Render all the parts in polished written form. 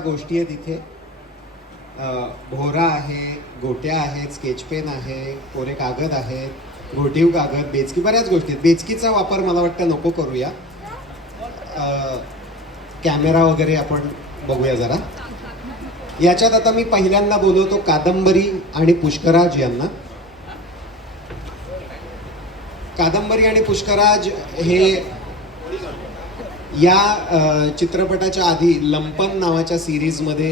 गोष्टी आहेत इथे. भोरा आहे, गोट्या आहेत, स्केच पेन आहे, कोरे कागद आहेत, घोटीव कागद, बेचकी, बऱ्याच गोष्टी आहेत. बेचकीचा वापर मला वाटतं नको करूया. कॅमेरा वगैरे आपण बघूया जरा. याच्यात आता मी पहिल्यांदा बोलवतो कादंबरी आणि पुष्कराज यांना. कादंबरी आणि पुष्कराज हे या चित्रपटाच्या आधी लंपन नावाच्या सिरीजमध्ये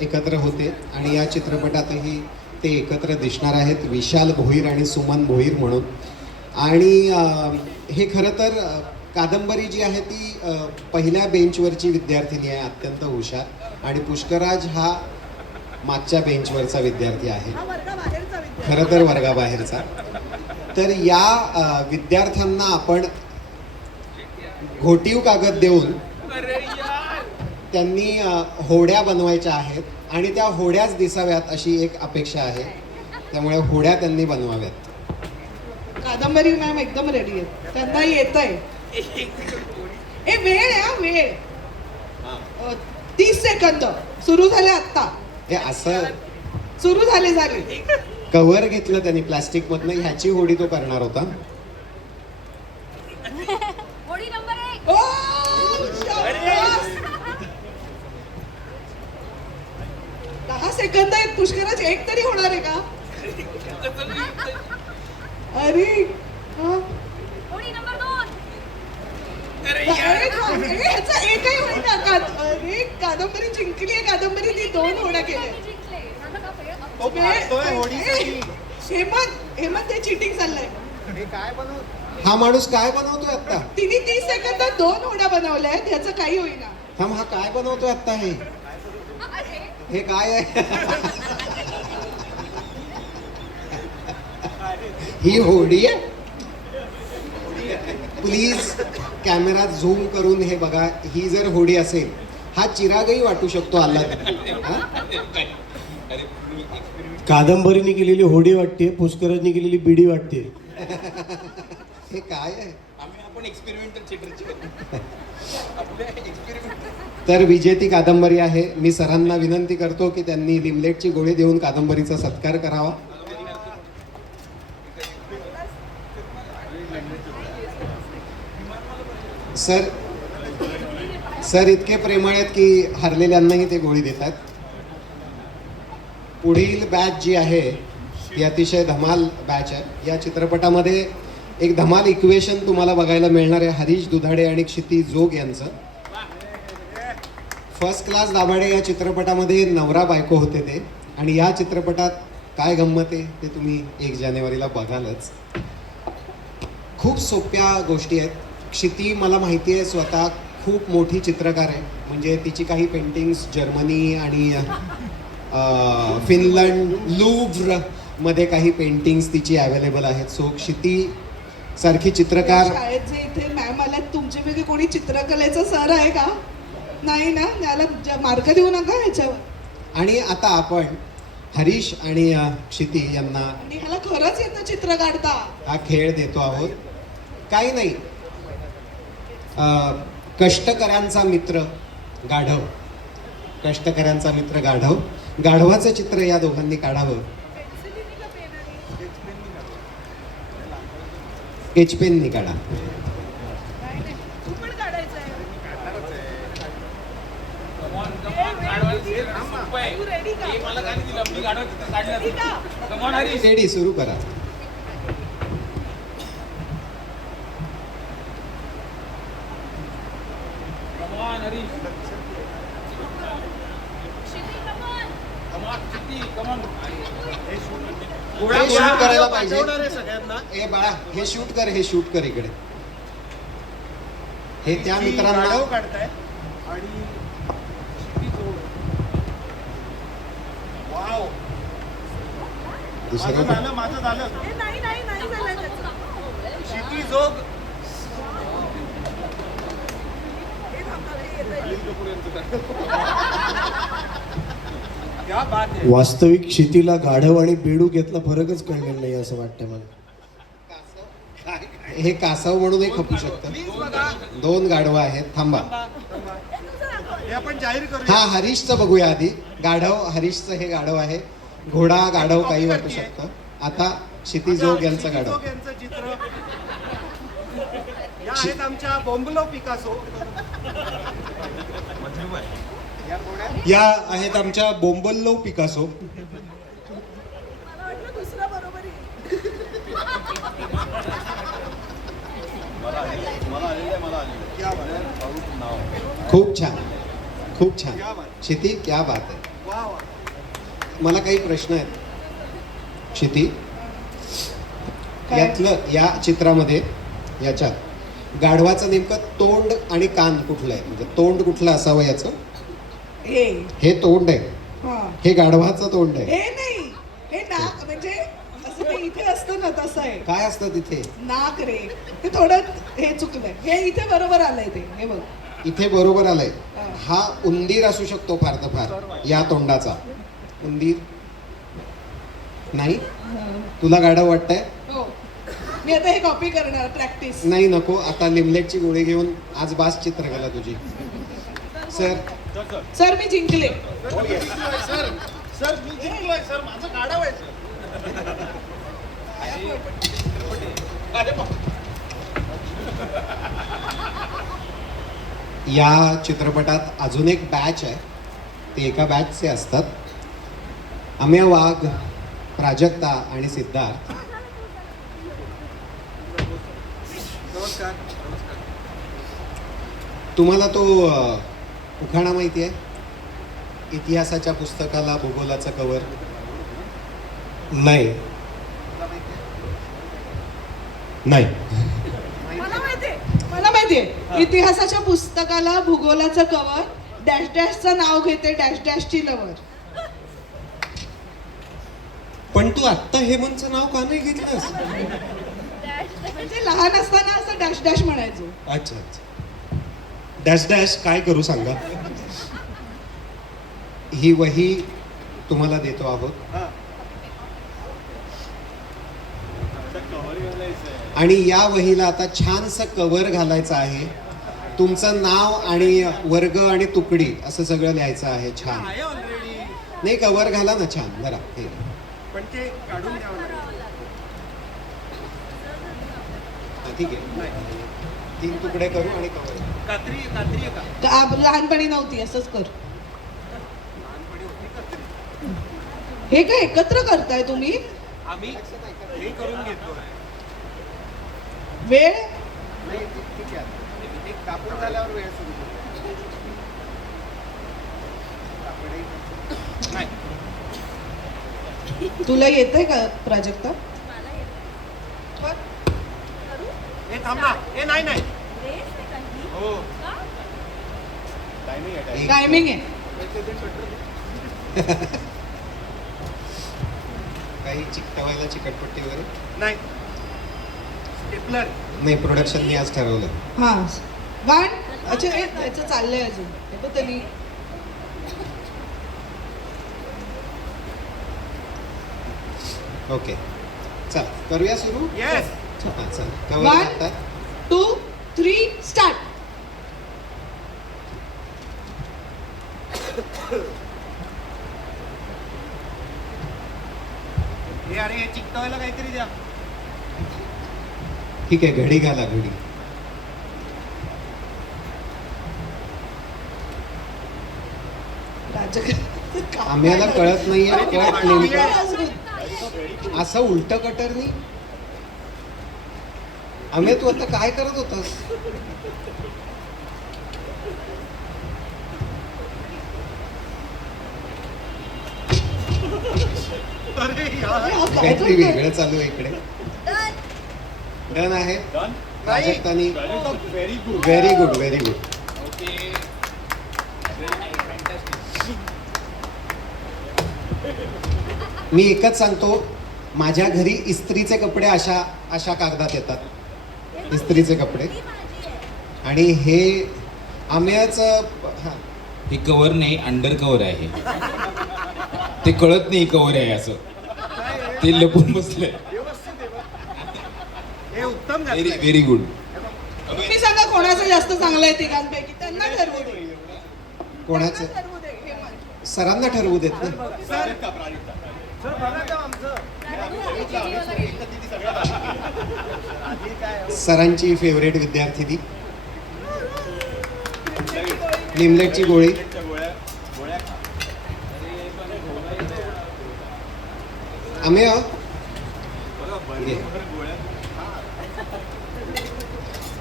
एकत्र होते आणि या चित्रपटातही ते एकत्र दिसणार आहेत, विशाल भोईर आणि सुमन भोईर म्हणून. आणि हे खरं तर कादंबरी जी आहे ती पहिल्या बेंचवरची विद्यार्थिनी आहे, अत्यंत हुशार. आणि पुष्कराज हा मागच्या बेंचवरचा विद्यार्थी आहे, खरं तर वर्गाबाहेरचा. तर या विद्यार्थ्यांना आपण घोटीव कागद देऊन त्यांनी होड्या बनवायच्या आहेत आणि त्या होड्याच दिसाव्यात अशी एक अपेक्षा आहे. त्यामुळे होड्या त्यांनी बनवाव्यात. कादंबरी मॅम एकदम रेडी आहेत, त्यांना येत आहे. ए वेळ आहे हा, वेळ 30 सेकंद सुरू झाले. आता हे असं सुरू झाले. कव्हर घेतलं त्यांनी प्लास्टिक मधनं, ह्याची होडी तो करणार होता. होडी नंबर 1. ओ, शाबास. 10 सेकंद आहेत. पुष्कराज एक तरी होणार आहे का? अरे होडी नंबर 2. ह्याचा एकही होईना का? अरे कादंबरी जिंकली आहे. कादंबरी ती 2 होड्या केल्या. हेमंत हे चिटिंग चाललंय. हा माणूस काय बनवतोय आता? तिने 30 सेकंदात 2 होड्या बनवल्या आहेत. ह्याचं काही होईना. थांब, हा काय बनवतोय आता? हे काय आहे? ही होडी आहे. प्लीज कॅमेरा झूम करून हे बघा. ही जर होडी असेल, हा चिरागही वाटू शकतो आल्हाद. कादंबरीने केलेली होडी वाटते, पुष्कराजने केलेली बिडी वाटते. हे काय आहे? तर विजेती कादंबरी आहे. मी सरांना विनंती करतो की त्यांनी लिमलेटची गोळी देऊन कादंबरीचा सत्कार करावा. सर इतके प्रेमळ आहेत की हरलेल्यांनाही ते गोळी देतात. पुढील बॅच जी आहे ती अतिशय धमाल बॅच आहे. या चित्रपटामध्ये एक धमाल इक्वेशन तुम्हाला बघायला मिळणार आहे हरीश दुधाडे आणि क्षितिज जोग यांचं. फर्स्ट क्लास दाभाडे या चित्रपटामध्ये नवरा बायको होते ते. आणि या चित्रपटात काय गंमत आहे ते तुम्ही 1 जानेवारीला बघालच. खूप सोप्या गोष्टी आहेत. क्षिती मला माहिती आहे स्वतः खूप मोठी चित्रकार आहे. म्हणजे तिची काही पेंटिंग्स जर्मनी आणि फिनलंड लुव्र मध्ये काही पेंटिंग्स तिची अवेलेबल आहेत. सो क्षिती सारखी चित्रकार. शाळेत जे इथे मॅम आल्यात तुमच्यापैकी कोणी चित्रकलेचा सर आहे का? नाही ना? त्याला मार्क देऊ नका ह्याच्यावर. आणि आता आपण हरीश आणि क्षिती यांना आणि ह्याला खरंच येतं चित्र काढता. हा खेळ देतो आहोत. काही नाही, कष्टकऱ्यांचा मित्र गाढव. कष्टकऱ्यांचा मित्र गाढव. गाढवाचं चित्र या दोघांनी काढावं. स्केच पेननी काढा. रेडी, सुरू करा. हे शूट करायला पाहिजे. ए बाळा, हे शूट कर, हे शूट कर इकडे. हे त्या मित्रांना काढताय आणि वाव, दुसरं माझं झालं. नाही झालं. क्षिती जोग. क्या बात आहे. वास्तविक क्षितीला गाढव आणि बेडू घेतला फरकच कळलेला नाही असं वाटतं मला. हे कासव म्हणून एक खपू शकतं. 2 गाढवं आहेत. थांबा. हे आपण जाहीर हा करूया. हरीशचं बघूया आधी. गाढव, हरीशचं हे गाढव आहे. घोडा गाढव काही वाटू शकतं. आता क्षिती जोग यांचं क्षिती गाढव. जोग यांचं चित्र. या आहेत आमच्या बोंबलो पिकासो. या कोण आहेत? या आहेत आमच्या बोंबल्लो पिकासो. क्या बात आहे. खूप छान, खूप छान. क्या बात. क्षिती, क्या बात आहे. वा वा. मला काही प्रश्न आहेत. क्षिती, काय? यातलं या चित्रामध्ये याच्यात गाढवाचं नेमकं तोंड आणि कान कुठलं आहे? म्हणजे तोंड कुठलं असावं याचं? हे हे तोंड आहे. हा हे गाढवाचं तोंड आहे. हे नाही, हे नाक म्हणजे असं ते इथे असतं ना तसं आहे. काय असतं तिथे? नाक रे, ते थोडं हे चुकलंय. हे इथे बरोबर आलंय ते, हे बघ. इथे बरोबर आलंय. हा. हा उंदीर असू शकतो फार तर फार या तोंडाचा. उंदीर नाही? तुला गाढव वाटतंय? हो, मी आता हे कॉपी करणार, प्रॅक्टिस. नाही, नको. आता लिमलेटची गोळी घेऊन आज बास चित्रकला तुझी. सर, सर मी जिंकले. सर सर मी जिंकलोय सर. माझं गाढव आहे सर. या चित्रपटात अजून एक बॅच आहे. ते एका बॅचचे असतात. अमेय वाघ, प्राजक्ता आणि सिद्धार्थ. नमस्कार. तुम्हाला तो उखाणा माहिती आहे? इतिहासाच्या पुस्तकाला भूगोलाचं कवर. नाही नाही मला माहितीये, इतिहासाच्या पुस्तकाला भूगोलाचं कवर, डॅश डॅशचं नाव घेते डॅश डॅशची लवर. पण तू आत्ता हेमंतचं नाव का नाही घेतलंस? म्हणजे लहान असताना असं डॅश डॅश म्हणायचो. अच्छा अच्छा. डॅश डॅश काय करू सांगा. ही वही तुम्हाला देतो आहोत. हा. आणि या वहीला आता छानसं कव्हर घालायचं आहे. तुमचं नाव आणि वर्ग आणि तुकडी असं सगळं लिहायचं आहे. छान. आहे ऑलरेडी. नाही, कव्हर घाला ना छान जरा. हे पण ते काढून द्यावं लागेल. हा, ठीक आहे. 3 तुकडे करू आणि कव्हर. कात्री कात्री आहे का? लहानपणी नव्हती, असंच कर. लहानपणी होती कात्री. हे काय एकत्र करताय तुम्ही? आम्ही हे करून घेतो. वेळ नाही ठीक आहे. एक कापून झाल्यावर वेळ सुरू करू. नाही. तुला येतंय का प्राजक्ता? हे थांब ना. हे नाही नाही. रेस आहे का ही? हो. का? टायमिंग आहे. टायमिंग आहे. काही चिकटवायला चिकटपट्टी वगैरे नाही. स्टेपलर. नाही, प्रोडक्शननी आज ठरवलं. हा, वन. अच्छा, याचं चाललंय अजून. हे पण त्यांनी ओके, चल करूया सुरू. येस. हा, चल कव्हर 1 घालतात. 2 3 स्टार्ट. हे अरे हे चिकटवायला काहीतरी द्या. ठीक आहे, घडी घाला घडी. आम्हाला कळत नाहीये. कळत नेमकं असं उलट कटरनी. आम्ही, तू आता काय करत होतास? अरे यार. काहीतरी वेगळं चालू आहे इकडे. डन आहे. प्राजक्तानी. Very good. Very good, very good. मी एकच सांगतो, माझ्या घरी इस्त्रीचे कपडे अशा अशा कागदात येतात. इस्त्रीचे कपडे. आणि हे आम्याचं. हे कव्हर नाही, अंडर कव्हर आहे. ते कळत नाही कव्हर आहे असं. ते लपून बसलंय. व्यवस्थित आहे बघ. हे उत्तम व्हेरी घातलंय. Very good. तुम्ही सांगा कोणाचं जास्त चांगलं आहे तिघांपैकी, त्यांना ठरवू दे. कोणाचं ठरवू दे हे माझं. सरांना ठरवू देत ना. सर बघा तर आमचं आधी काय सरांची फेवरेट विद्यार्थी ती निमलेटची गोळी. आम्ही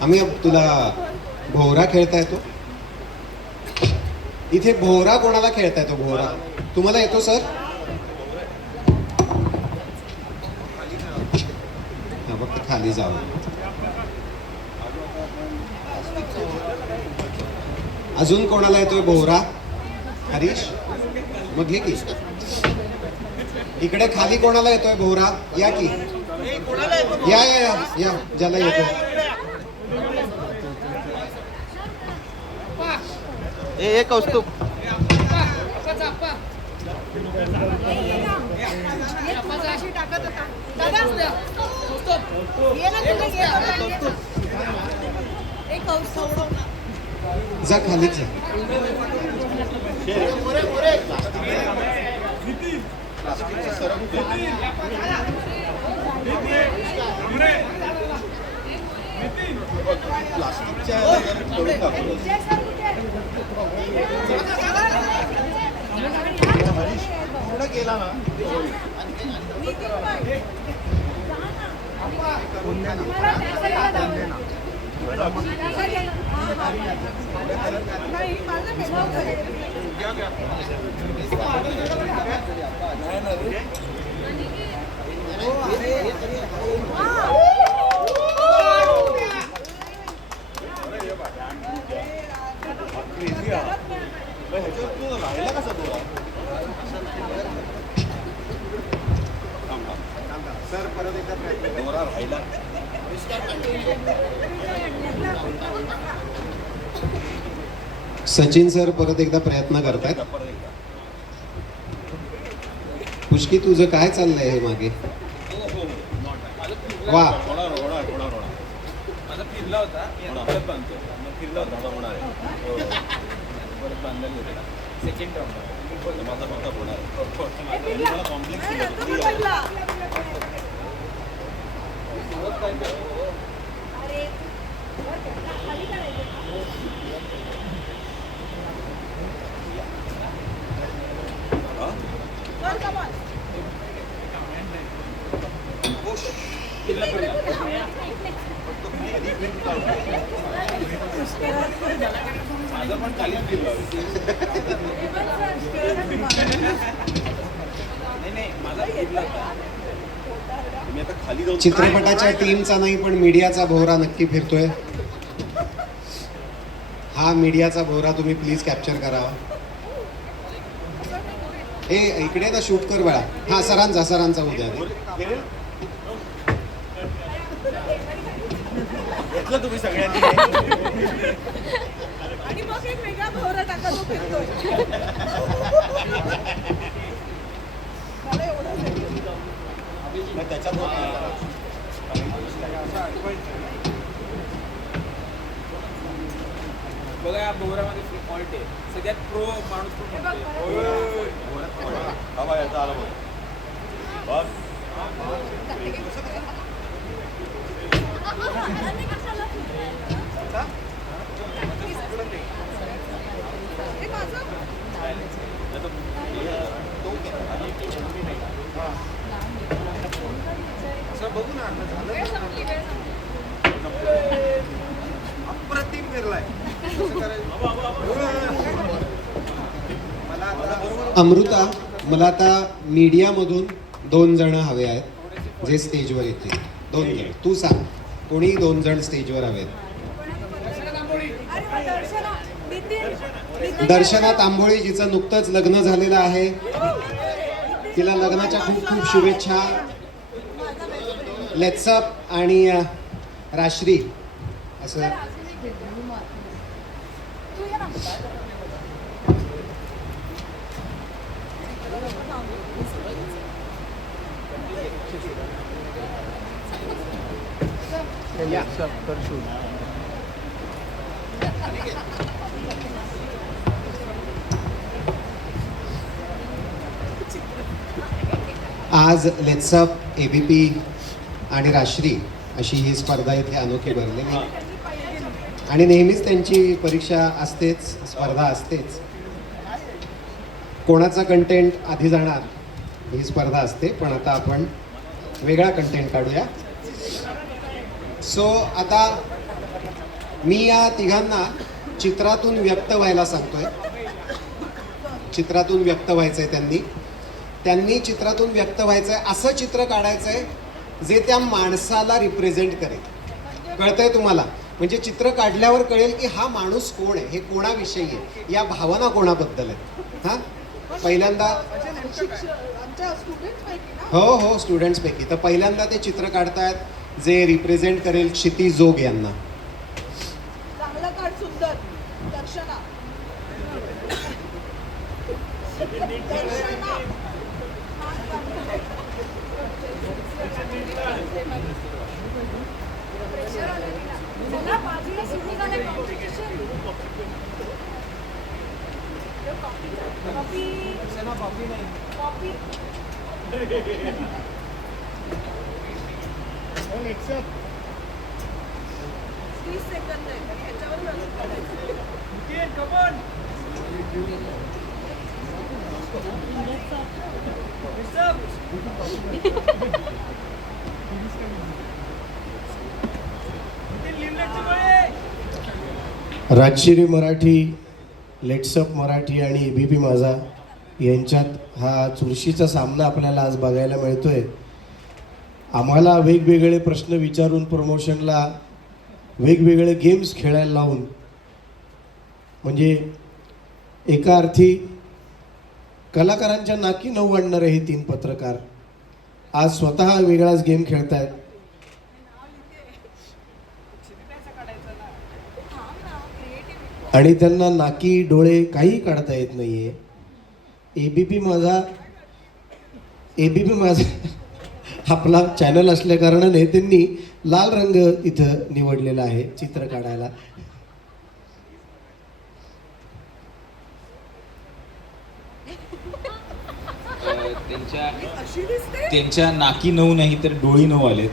आम्ही तुला भोवरा खेळता येतो इथे. भोवरा कोणाला खेळता येतो? भोवरा तुम्हाला येतो सर? हा फक्त खाली जावं. अजून कोणाला येतोय भोवरा? हरीश मग घे की. इकडे खाली कोणाला येतोय भोवरा? या की. या या या या ज्याला येतोय. एक कौस्तुभ जा खालीच जा. गेला ना सर परत एकदा प्रयत्न राहिला. सचिन सर परत एकदा प्रयत्न करतायत. पुष्की तुझं काय चाललंय हे मागे? वा माझा फिरला होता परत बांधतो मग फिरला होता होणार आहे परत बांधायला होते ना सेकंड राऊंड माझा फक्त होणार कॉम्प्लेक्स. माझं पण खाली फिरलं नाही माझा फिरला होता. मी आता खाली जाऊन चित्रपटाच्या टीमचा नाही पण मीडियाचा भोवरा नक्की फिरतोय. हा मीडियाचा भोवरा तुम्ही प्लीज कॅप्चर करावा. हे इकडे ना शूट कर बाळा. हा सरांचा उद्या घेतलं तुम्ही सगळ्यांनी. आणि मग एक वेगळा भोवरा टाका तो फिरतोय. मला एवढंच आहे. त्याच्यात होत नाही. बघा या बोरामध्ये फॉल्ट आहे सगळ्यात प्रो माणूस पण हवा याचा आला बस हे माझं असं बघू ना अप्रतिम फिरलाय. अमृता. मला आता मीडियामधून 2 जण हवे आहेत जे स्टेजवर येतील. 2 जण तू सांग कोणी 2 जण स्टेजवर हवेत. दर्शना तांबोळी जिचं नुकतंच लग्न झालेलं आहे. तिला लग्नाच्या खूप खूप शुभेच्छा. लेट्सअप आणि राश्री असं आज लेट्सअप ABP आणि राश्री अशी ही स्पर्धा इथे अनोखी भरलेली आहे. आणि नेहमीच त्यांची परीक्षा असतेच, स्पर्धा असतेच. कोणाचा कंटेंट आधी जाणार ही स्पर्धा असते, पण आता आपण वेगळा कंटेंट काढूया. सो आता मी या तिघांना चित्रातून व्यक्त व्हायला सांगतोय. चित्रातून व्यक्त व्हायचंय त्यांनी चित्रातून व्यक्त व्हायचंय, असं चित्र काढायचंय जे त्या माणसाला रिप्रेझेंट करेल. कळतंय तुम्हाला? म्हणजे चित्र काढल्यावर कळेल की हा माणूस कोण आहे, हे कोणाविषयी आहे, या भावना कोणाबद्दल आहेत. हां, पहिल्यांदा आमच्या स्टुडंट पैकी ना. हो स्टुडंट्सपैकी. तर पहिल्यांदा ते चित्र काढतायत जे रिप्रेझेंट करेल क्षिती जोग यांना. चांगलं काढ, सुंदर. दर्शना. दर्शना. चला बाजूला सुरू झालं कॉम्पिटिशन. कॉपी Except 30 सेकंद आहे आणि ह्याच्यावर व्यवस्थित काढायचं. राजशिरी मराठी, लेट्सअप मराठी आणि ABP माझा यांच्यात हा चुरशीचा सामना आपल्याला आज बघायला मिळतोय. आम्हाला वेगवेगळे प्रश्न विचारून प्रमोशनला वेगवेगळे गेम्स खेळायला लावून, म्हणजे एका अर्थी कलाकारांच्या नाकी नऊ आणणारे हे 3 पत्रकार आज स्वतः वेगळाच गेम खेळतायत. आणि त्यांना नाकी डोळे काही काढता येत नाहीये. ABP माझा आपला चॅनल असल्या कारणाने त्यांनी लाल रंग इथं निवडलेला आहे चित्र काढायला. अशी दिसते. त्यांच्या नाकी 9 नाही तर डोळी 9 आलेत.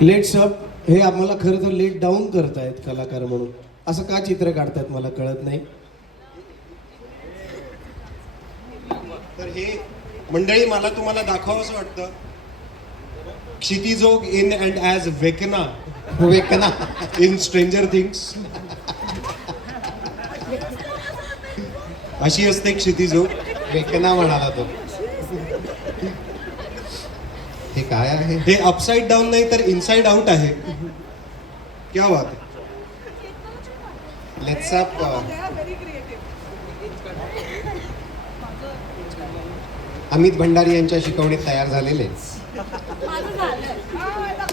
लेट्स अप हे आम्हाला खरं तर लेट डाऊन करतायत कलाकार म्हणून. असं का चित्र काढतायत मला कळत नाही. तर हे मंडळी मला तुम्हाला दाखवावंसं वाटतं. क्षितिजोग in and as Vecna in Stranger Things. अशी असते क्षितिजोग. वेकना म्हणाला तो. हे काय आहे? हे अपसाइड डाऊन नाही तर इनसाइड आउट आहे. क्या बात आहे. लेट्सअप व्हेरी क्रिएटिव्ह. अमित भंडारी यांच्या शिकवणीत तयार झालेले. माझं झालं.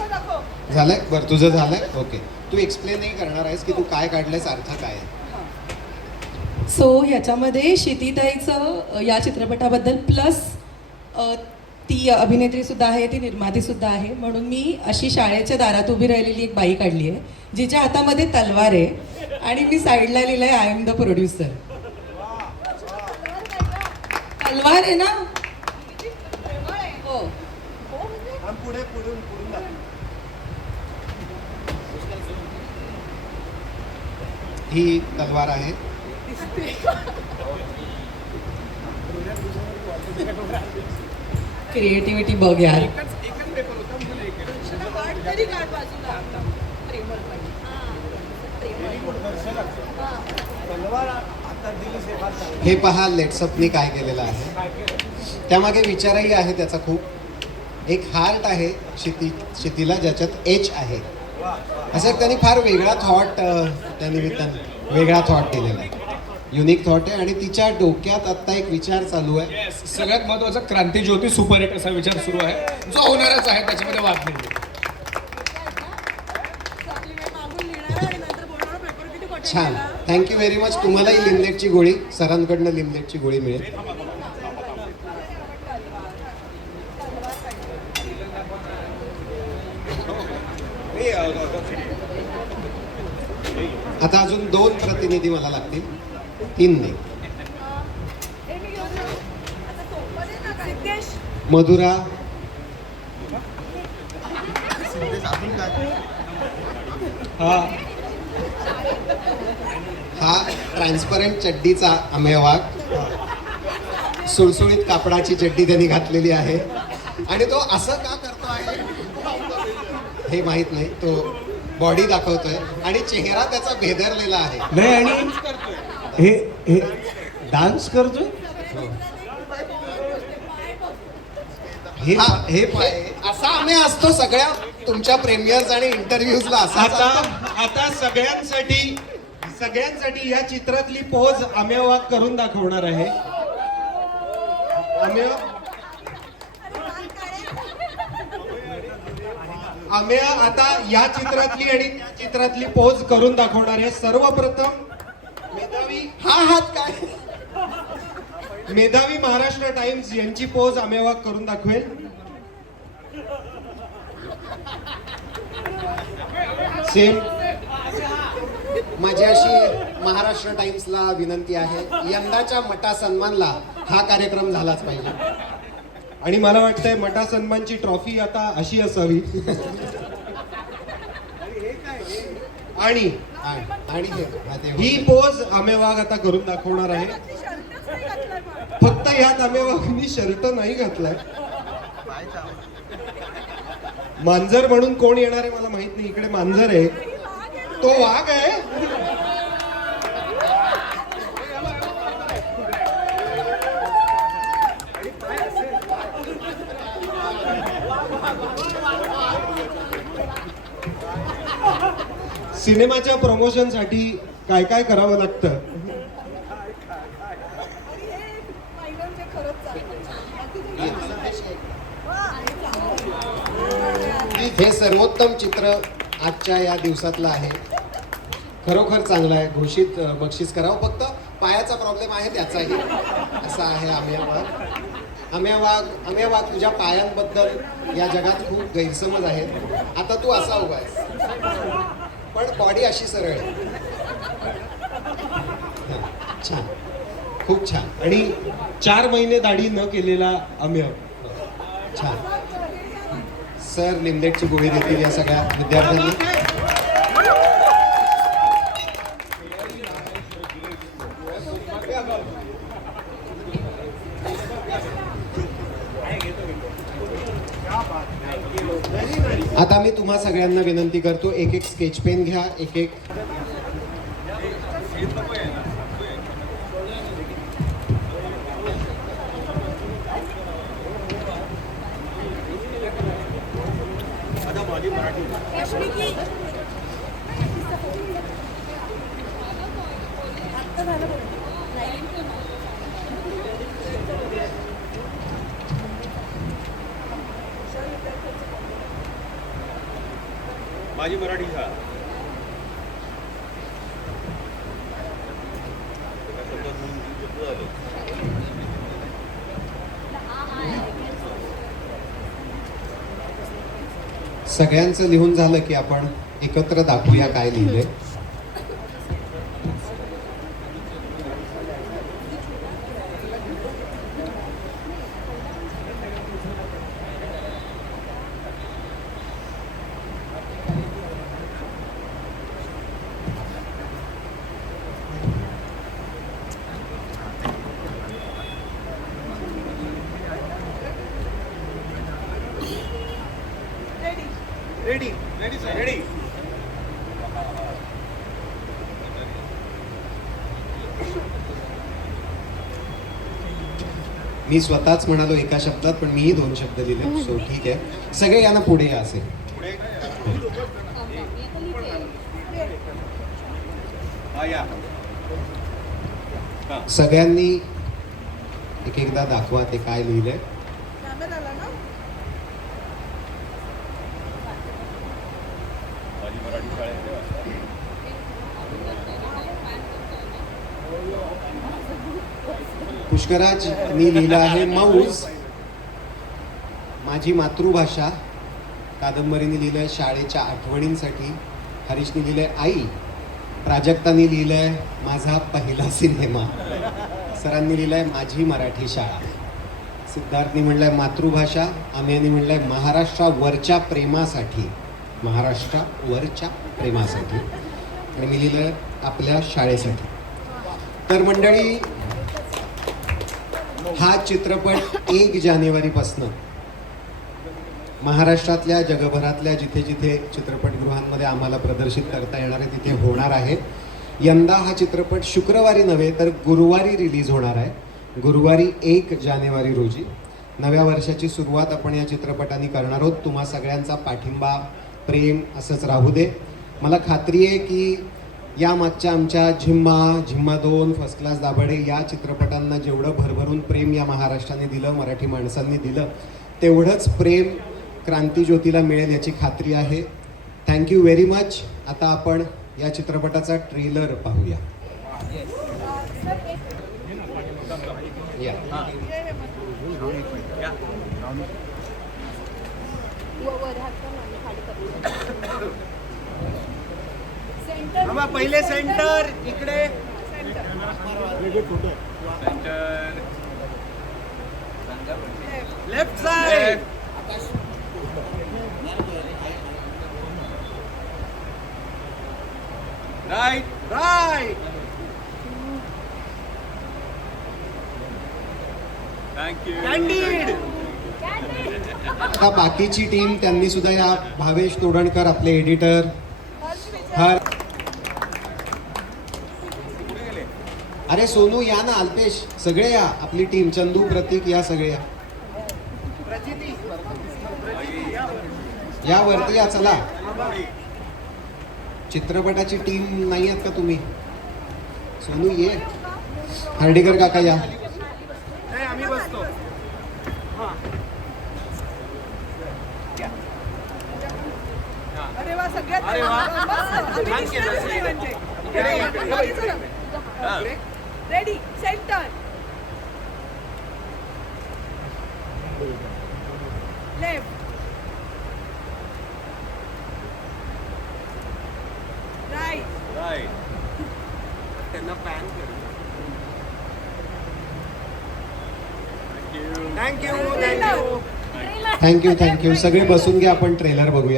दाखव. झालंय? बरं, तुझं झालंय. ओके, तू एक्सप्लेन नाही करणार आहेस की तू काय काढलंयस, अर्थ काय आहे? सो ह्याच्यामध्ये क्षितिताईचं या चित्रपटाबद्दल प्लस ती अभिनेत्रीसुद्धा आहे, ती निर्मातीसुद्धा आहे, म्हणून मी अशी शाळेच्या दारात उभी राहिलेली एक बाई काढली आहे जिच्या हातामध्ये तलवार आहे आणि मी साईडला लिहिलं आहे आय एम द प्रोड्युसर. तलवार आहे ना. हो, पुढे पुढून ही तलवार आहे. क्रिएटिव्हिटी बघ यार. हार्ट तरी काढ बाजूला. प्रेमळ पाहिजे. हे पहा लेट्सअपनी काय केलेलं आहे. त्यामागे विचारही आहे त्याचा खूप. एक हार्ट आहे क्षितीला ज्याच्यात H आहे. असं त्यांनी फार वेगळा थॉट त्या निमित्तानं वेगळा थॉट केलेला आहे. युनिक थॉट आहे आणि तिच्या डोक्यात आत्ता एक विचार चालू आहे. सगळ्यात महत्वाचा क्रांतिज्योती सुपरहिट असा विचार सुरू आहे जो होणारच आहे, त्याच्यामध्ये वाद नाही. छान, थँक्यू व्हेरी मच. तुम्हालाही लिमलेटची गोळी, सरांकडनं लिमलेटची गोळी मिळेल. आता अजून 2 प्रतिनिधी मला लागतील. 3 नाही. हे मी घेऊन जाऊ. आता सोपं दे ना काय. सिद्धेश. मधुरा, हा ट्रान्सपरंट चड्डीचा अमेय वाघ, सुळसुळीत कापडाची चड्डी त्यांनी घातलेली आहे आणि तो असं का करतो आहे हे माहित नाही. तो बॉडी दाखवतोय आणि चेहरा त्याचा भेदरलेला आहे. नाही आणि हे डान्स करतोय. हे असा आम्ही असतो सगळ्या तुमच्या प्रेमियर्स आणि इंटरव्ह्यूजला असा आता सगळ्यांसाठी या चित्रातली पोज अमेय वाघ करून दाखवणार आहे. अमेय आता या चित्रातली आणि त्या चित्रातली पोज करून दाखवणार आहे. सर्वप्रथम हा हात काय मेधावी महाराष्ट्र टाइम्स यांची पोज अमेय वाघ करून दाखवेल. सेम माझी अशी महाराष्ट्र टाइम्सला विनंती आहे, यंदाच्या मटा सन्मानला हा कार्यक्रम झालाच पाहिजे. आणि मला वाटतंय मटा सन्मानची ट्रॉफी आता अशी असावी. आणि ही पोज अमेय वाघ आता करून दाखवणार आहे. शर्टच नाही घातलाय मला. फक्त ह्यात अमेय वाघनी शर्ट नाही घातलाय. मांजर म्हणून कोण येणार आहे मला माहित नाही. इकडे मांजर आहे, तो वाघ आहे. सिनेमाच्या प्रमोशन साठी काय काय करावं लागतं. आणि हे महिलांचे खरंच हे सर्वोत्तम चित्र आजच्या या दिवसातलं आहे. खरोखर चांगलं आहे. घोषित बक्षीस करावं. फक्त पायाचा प्रॉब्लेम आहे त्याचाही. असा आहे अमेय वाघ तुझ्या पायांबद्दल या जगात खूप गैरसमज आहे. आता तू असा उभा आहेस पण बॉडी अशी सरळ आहे. छान, खूप छान. आणि 4 महिने दाढी न केलेला अमेय. छान. सर लिमलेटची गोळी देतील या सगळ्या विद्यार्थ्यांना. आता मी तुम्हा सगळ्यांना विनंती करतो, एक एक स्केच पेन घ्या. एक आत्ता झालं बघ. माझी मराठी शाळा सगळ्यांचं लिहून झालं की आपण एकत्र दाखवूया काय लिहिलंय. Ready ready sir ready. मी स्वतःच म्हणालो एका शब्दात, पण मीही 2 शब्द लिहिले. सो ठीक आहे. सगळे यांना पुढे या असे. हा या. सगळ्यांनी एक एकदा दाखवा ते काय लिहिलंय. कॅमेरा आला ना. माझी मराठी शाळा पुष्कराजनी लिहिलं आहे मौज माझी मातृभाषा. कादंबरीने लिहिलंय शाळेच्या आठवणींसाठी. हरीशने लिहिलंय आई. प्राजक्तांनी लिहिलंय माझा पहिला सिनेमा, सरांनी लिहिलंय माझी मराठी शाळा, सिद्धार्थनी म्हणलंय मातृभाषा, आम्यानी म्हणलंय महाराष्ट्रावरच्या प्रेमासाठी, महाराष्ट्रावरच्या प्रेमासाठी, आणि मी लिहिलंय आपल्या शाळेसाठी. तर मंडळी, हा चित्रपट 1 जानेवारीपासनं महाराष्ट्रातल्या जगभरातल्या जिथे जिथे चित्रपटगृहांमध्ये आम्हाला प्रदर्शित करता येणार आहे तिथे होणार आहे. यंदा हा चित्रपट शुक्रवारी नव्हे तर गुरुवारी रिलीज होणार आहे, गुरुवारी 1 जानेवारी रोजी. नव्या वर्षाची सुरुवात आपण या चित्रपटाने करणार आहोत. तुम्हा सगळ्यांचा पाठिंबा, प्रेम असंच राहू दे. मला खात्री आहे की या मागच्या आमच्या झिम्मा 2, फर्स्ट क्लास दाभाडे या चित्रपटांना जेवढं भरभरून प्रेम या महाराष्ट्राने दिलं, मराठी माणसांनी दिलं, तेवढंच प्रेम क्रांतीज्योतीला मिळेल याची खात्री आहे. Thank you very much. आता आपण या चित्रपटाचा ट्रेलर पाहूया. या. बाबा पहिले सेंटर इकडे. Left side. Right right. Thank you. Candid. आता बाकीची टीम त्यांनी सुद्धा या, भावेश तोडणकर आपले एडिटर, हर, अरे सोनू या ना, अल्पेश सगळे या, आपली टीम, चंदू, प्रतीक या, सगळे या, या वरती या, चला. चित्रपटाची टीम नाही आहेत का तुम्ही? सोनू ये, हर्डीकर काका या. नाही आम्ही बसतो. अरे वा, सगळ्यात अरे वा. मस्त. आम्ही छान केलं. दिसणारच नाही म्हणजे. Ready, centre, left, right, right. त्यांना पॅन कर. Thank you thank you. थँक्यू. सगळे बसून घ्या, आपण ट्रेलर बघूया.